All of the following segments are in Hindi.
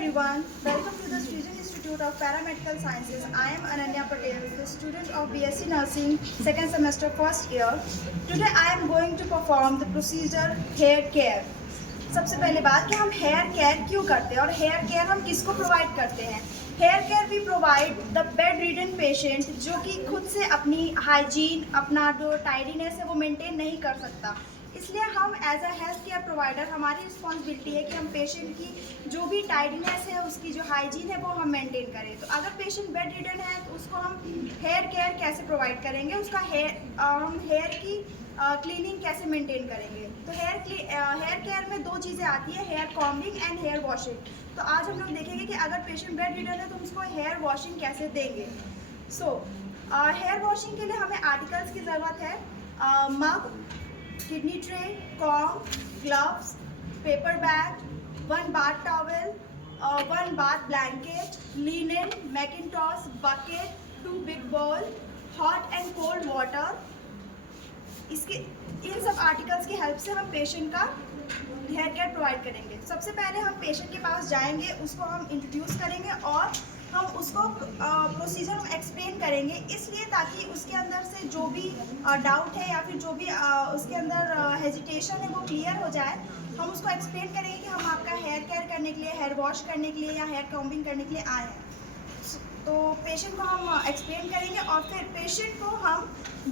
everyone, welcome to the Srijan Institute of Paramedical Sciences. I am Ananya Patel, the student of BSc Nursing, second semester, first year. Today I am going to perform the procedure hair care. सबसे पहले बात कि हम हेयर केयर क्यों करते हैं और हेयर केयर हम किसको प्रोवाइड करते हैं। हेयर केयर भी provide the bed ridden patient जो कि खुद से अपनी हाइजीन, अपना जो टाइडीनेस है वो मेंटेन नहीं कर सकता। इसलिए हम as a health care provider हमारी रिस्पॉन्सिबिलिटी है कि हम पेशेंट की जो भी टाइडीनेस है, उसकी जो हाइजीन है वो हम मेंटेन करें। तो अगर पेशेंट बेड रिडन है तो उसको हम हेयर केयर कैसे प्रोवाइड करेंगे, उसका हम हेयर की क्लीनिंग कैसे मेंटेन करेंगे। तो हेयर केयर में दो चीज़ें आती है, hair combing and hair washing. तो आज हम लोग देखेंगे कि अगर पेशेंट बेड रिडन है तो उसको हेयर वॉशिंग कैसे देंगे। हेयर वॉशिंग के लिए हमें आर्टिकल्स की ज़रूरत है, mug, kidney tray, comb, gloves, paper bag, 1 bath towel, 1 bath blanket, linen, mackintosh, bucket, 2 big ball, hot and cold water. इन सब आर्टिकल्स की हेल्प से हम पेशेंट का हेयर केयर प्रोवाइड करेंगे। सबसे पहले हम पेशेंट के पास जाएंगे, उसको हम इंट्रोड्यूस करेंगे और हम उसको प्रोसीजर हम एक्सप्लेन करेंगे, इसलिए ताकि उसके अंदर से जो भी डाउट है या फिर जो भी उसके अंदर हेजिटेशन है वो क्लियर हो जाए। हम उसको एक्सप्लेन करेंगे कि हम आपका हेयर केयर करने के लिए, हेयर वॉश करने के लिए या हेयर कॉम्बिंग करने के लिए आए हैं। तो पेशेंट को हम एक्सप्लेन करेंगे और फिर पेशेंट को हम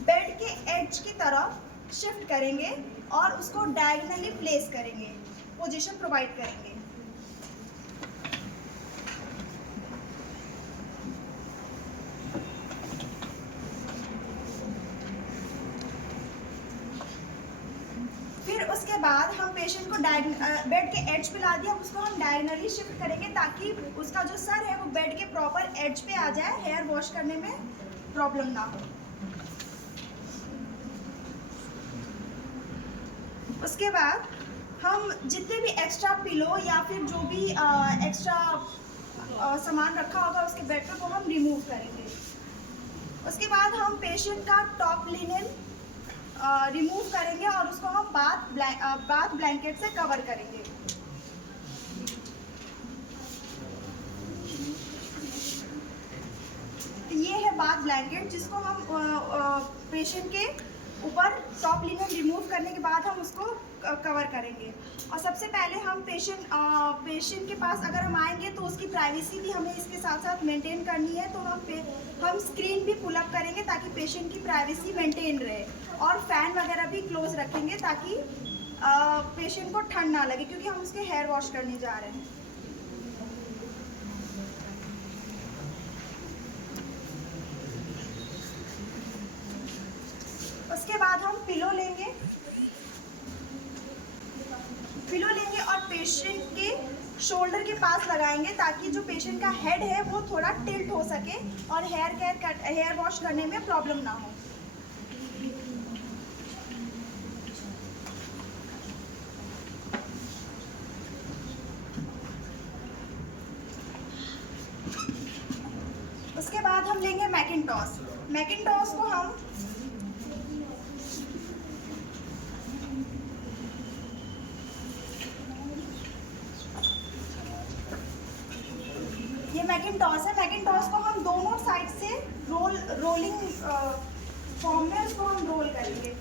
बेड के एज की तरफ शिफ्ट करेंगे और उसको डायगोनली प्लेस करेंगे, पोजीशन प्रोवाइड करेंगे। फिर उसके बाद हम पेशेंट को बेड के एज पे ला दिया, उसको हम डायगोनली शिफ्ट करेंगे ताकि उसका जो सर है वो बेड के प्रॉपर एज पे आ जाए, हेयर वॉश करने में प्रॉब्लम ना हो। उसके बाद हम जितने भी एक्स्ट्रा पिलो या फिर जो भी एक्स्ट्रा सामान रखा होगा उसके बेड पे वो हम रिमूव करेंगे। उसके बाद हम पेशेंट का टॉप लिनेन रिमूव करेंगे और उसको हम बाथ ब्लैंकेट से कवर करेंगे। तो ये है बाथ ब्लैंकेट जिसको हम पेशेंट के ऊपर टॉप लिनेन रिमूव करने के बाद हम उसको कवर करेंगे। और सबसे पहले हम पेशेंट के पास अगर हम आएंगे तो उसकी प्राइवेसी भी हमें इसके साथ साथ मेंटेन करनी है। तो हम स्क्रीन भी पुल अप करेंगे ताकि पेशेंट की प्राइवेसी मेंटेन रहे और फैन वगैरह भी क्लोज रखेंगे ताकि पेशेंट को ठंड ना लगे, क्योंकि हम उसके हेयर वॉश करने जा रहे हैं। उसके बाद हम पिलो लेंगे और पेशेंट के शोल्डर के पास लगाएंगे ताकि जो पेशेंट का हेड है वो थोड़ा टिल्ट हो सके और हेयर वॉश करने में प्रॉब्लम ना हो। उसके बाद हम लेंगे मैकिंटॉश को हम मैकिंटॉश को हम दोनों साइड से रोलिंग फॉर्म में उसको हम रोल करेंगे।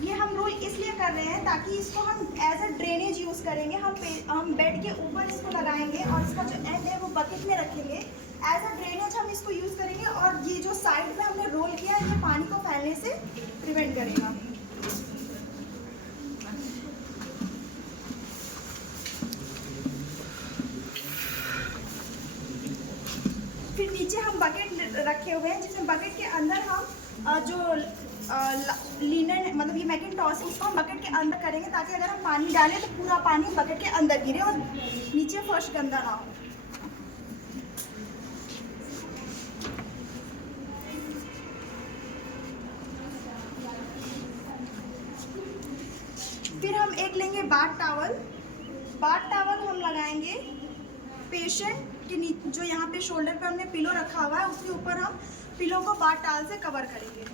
ये हम रोल इसलिए कर रहे हैं ताकि इसको हम एज अ ड्रेनेज यूज करेंगे। हम बेड के ऊपर इसको लगाएंगे और इसका जो एंड है वो बकेट में रखेंगे। एज अ ड्रेनेज हम इसको यूज करेंगे और ये जो साइड में हमने रोल किया है ये पानी को फैलने से प्रिवेंट करेगा। फिर नीचे हम बकेट रखे हुए हैं जिसमें बकेट के अंदर हम जो लिनेन मतलब ये मैकिंटॉश इसको हम बकेट के अंदर करेंगे ताकि अगर हम पानी डालें तो पूरा पानी बकेट के अंदर गिरे और नीचे फर्श गंदा ना हो। फिर हम एक लेंगे बाथ टॉवल हम लगाएंगे पेशेंट के नीचे जो यहाँ पे शोल्डर पे हमने पिलो रखा हुआ है उसके ऊपर हम पिलो को बाथ टॉवल से कवर करेंगे।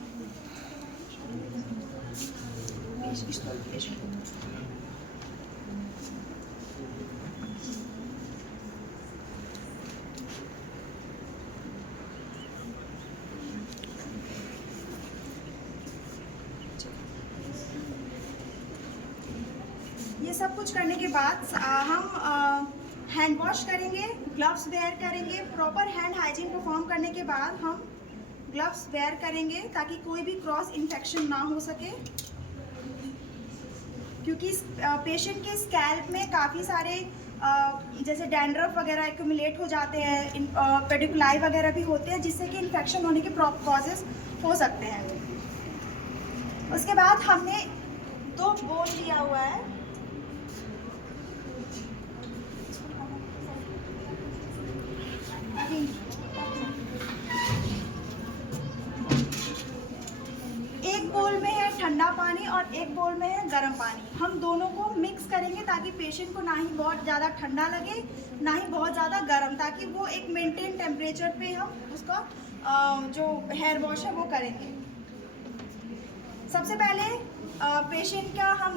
ये सब कुछ करने के बाद हम हैंड वॉश करेंगे, ग्लव्स वेयर करेंगे। प्रॉपर हैंड हाइजीन परफॉर्म करने के बाद हम ग्लव्स वेयर करेंगे ताकि कोई भी क्रॉस इन्फेक्शन ना हो सके, क्योंकि पेशेंट के स्कैल्प में काफ़ी सारे जैसे डैंड्रफ वगैरह एक्यूमुलेट हो जाते हैं, पेडिकुलाई वगैरह भी होते हैं, जिससे कि इन्फेक्शन होने के कॉजेज हो सकते हैं। उसके बाद हमने 2 बोल लिया हुआ है। एक बोल में है ठंडा पानी और एक बोल में है गर्म पानी। हम दोनों को मिक्स करेंगे ताकि पेशेंट को ना ही बहुत ज़्यादा ठंडा लगे ना ही बहुत ज़्यादा गर्म, ताकि वो एक मेंटेन टेम्परेचर पे हम उसका जो हेयर वॉश है वो करेंगे। सबसे पहले पेशेंट का हम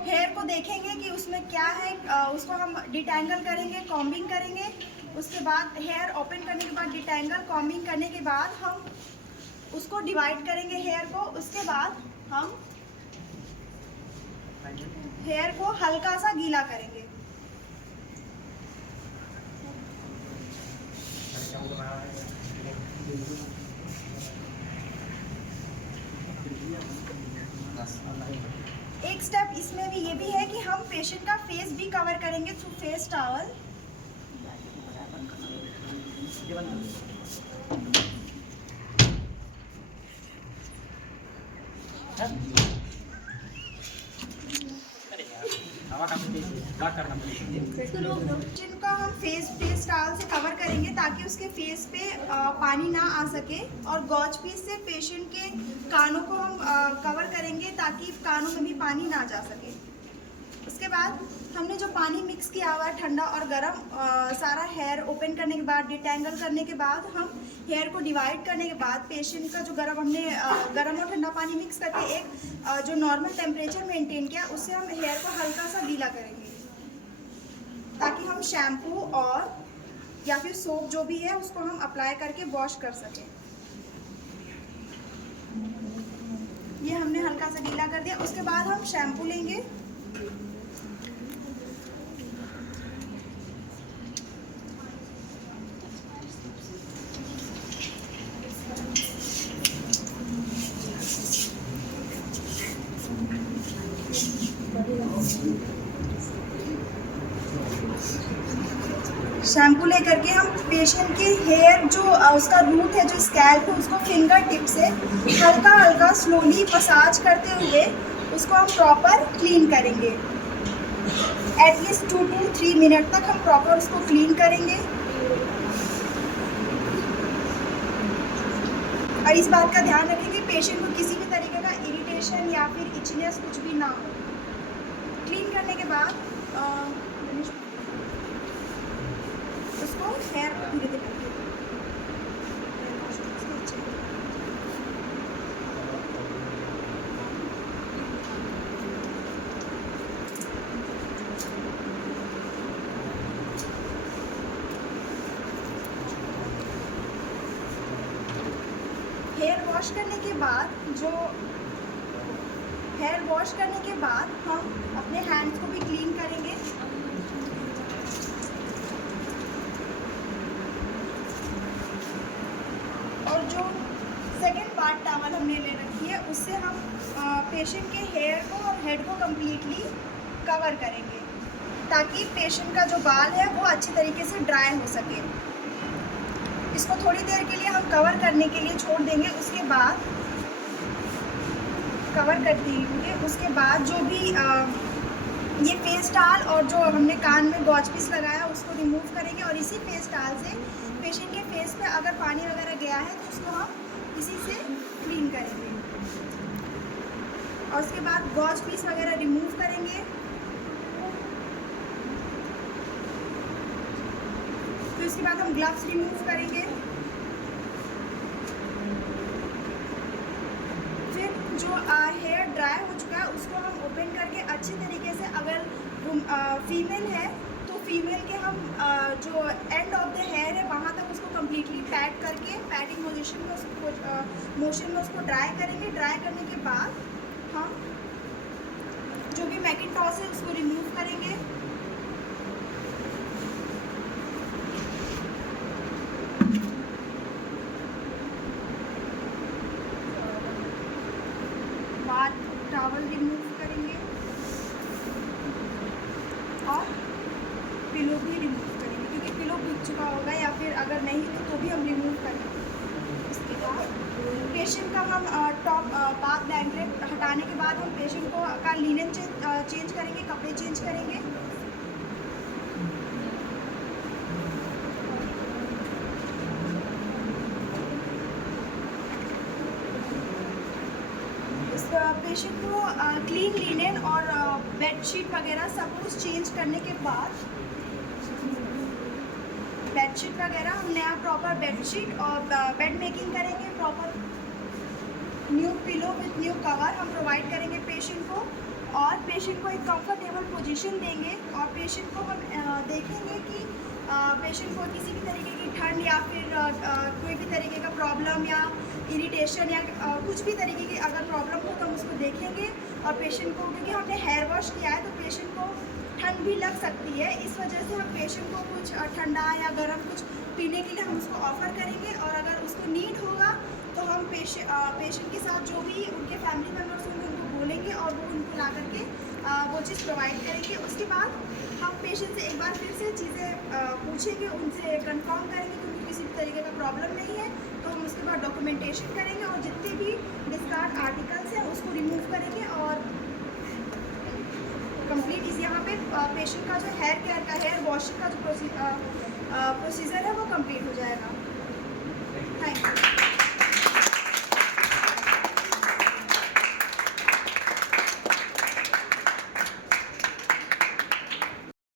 हेयर को देखेंगे कि उसमें क्या है, उसको हम डिटैंगल करेंगे, कॉम्बिंग करेंगे। उसके बाद हेयर ओपन करने के बाद डिटैंगल, कॉम्बिंग करने के बाद हम उसको डिवाइड करेंगे हेयर को। उसके बाद हम हेयर को हल्का सा गीला करेंगे। एक स्टेप इसमें भी ये भी है कि हम पेशेंट का फेस भी कवर करेंगे थ्रू फेस टॉवल। जिनका हम फेस टॉवल से कवर करेंगे ताकि उसके फेस पे पानी ना आ सके, और गॉज पीस से पेशेंट के कानों को हम कवर करेंगे ताकि कानों में भी पानी ना जा सके। उसके बाद हमने जो पानी मिक्स किया हुआ है ठंडा और गर्म, सारा हेयर ओपन करने के बाद, डिटैंगल करने के बाद, हम हेयर को डिवाइड करने के बाद पेशेंट का जो हमने गर्म और ठंडा पानी मिक्स करके एक जो नॉर्मल टेम्परेचर मेंटेन किया, उससे हम हेयर को हल्का सा गीला करेंगे ताकि हम शैम्पू और या फिर सोप जो भी है उसको हम अप्लाई करके वॉश कर सकें। ये हमने हल्का सा गीला कर दिया। उसके बाद हम शैम्पू लेंगे। शैम्पू लेकर के हम पेशेंट के हेयर जो उसका रूट है, जो स्कैल्प है, उसको फिंगर टिप से हल्का हल्का स्लोली मसाज करते हुए उसको हम प्रॉपर क्लीन करेंगे। एटलीस्ट 2 to 3 मिनट तक हम प्रॉपर उसको क्लीन करेंगे। और इस बात का ध्यान रखें कि पेशेंट को किसी भी तरीके का इरिटेशन या फिर इचनेस कुछ भी ना हो। क्लीन करने के बाद उसको हेयर धीरे धीरे हेयर वॉश करने के बाद हम अपने हैंड्स को भी क्लीन करेंगे। और जो सेकेंड पार्ट टॉवल हमने ले रखी है उससे हम पेशेंट के हेयर को और हेड को कम्प्लीटली कवर करेंगे ताकि पेशेंट का जो बाल है वो अच्छी तरीके से ड्राई हो सके। इसको थोड़ी देर के लिए हम कवर करने के लिए छोड़ देंगे। उसके बाद कवर कर देंगे। उसके बाद जो भी ये फेस टॉवल और जो हमने कान में गॉज पीस लगाया उसको रिमूव करेंगे, और इसी फेस टॉवल से पेशेंट के फेस पे अगर पानी वगैरह गया है तो उसको हम इसी से क्लीन करेंगे। और उसके बाद गॉज पीस वगैरह रिमूव करेंगे। उसके बाद हम ग्लव्स रिमूव करेंगे। फिर जो हेयर ड्राई हो चुका है उसको हम ओपन करके अच्छी तरीके से, अगर फीमेल है तो फीमेल के हम जो एंड ऑफ द हेयर है वहाँ तक उसको कम्प्लीटली पैट करके पैटिंग मोशन में उसको ड्राई करेंगे। ड्राई करने के बाद हम जो भी मैकिंटॉस है उसको रिमूव करेंगे। बाद टॉवल रिमूव करेंगे और पिलो भी रिमूव करेंगे, क्योंकि पिलो बिक चुका होगा या फिर अगर नहीं तो भी हम रिमूव करेंगे। इसके बाद पेशेंट का हम टॉप बाथ ब्लैंकेट हटाने के बाद हम पेशेंट को का लिनन चेंज करेंगे, कपड़े चेंज करेंगे। इस पेशेंट को क्लीन लिनन और बेडशीट वगैरह सब कुछ चेंज करने के बाद बेडशीट वगैरह हम नया प्रॉपर बेडशीट और बेड मेकिंग करेंगे। Proper new pillow with new cover हम प्रोवाइड करेंगे पेशेंट को, और पेशेंट को एक कंफर्टेबल पोजीशन देंगे। और पेशेंट को हम देखेंगे कि पेशेंट को किसी भी तरीके की ठंड या फिर कोई भी तरीके का प्रॉब्लम या इरिटेशन या कुछ भी तरीके की अगर प्रॉब्लम हो तो हम उसको देखेंगे। और पेशेंट को, क्योंकि हमने हेयर वॉश किया है तो पेशेंट को ठंड भी लग सकती है, इस वजह से हम पेशेंट को कुछ ठंडा या गर्म कुछ पीने के लिए हम उसको ऑफ़र करेंगे। और अगर उसको नीड होगा तो हम पेशेंट के साथ जो भी उनके फैमिली मेम्बर्स होंगे उनको बोलेंगे और वो उनको ला करके वो चीज़ प्रोवाइड करेंगे। उसके बाद हम पेशेंट से एक बार फिर से चीज़ें पूछेंगे, उनसे कंफर्म करेंगे कि उनको किसी भी तरीके का प्रॉब्लम नहीं है, तो हम उसके बाद डॉक्यूमेंटेशन करेंगे और जितने भी डिस्कार्ड आर्टिकल्स हैं उसको रिमूव करेंगे। और कंप्लीट इस यहाँ पे पेशेंट का जो हेयर केयर का हेयर वॉशिंग का जो प्रोसीजर है वो कंप्लीट हो जाएगा। Thank you.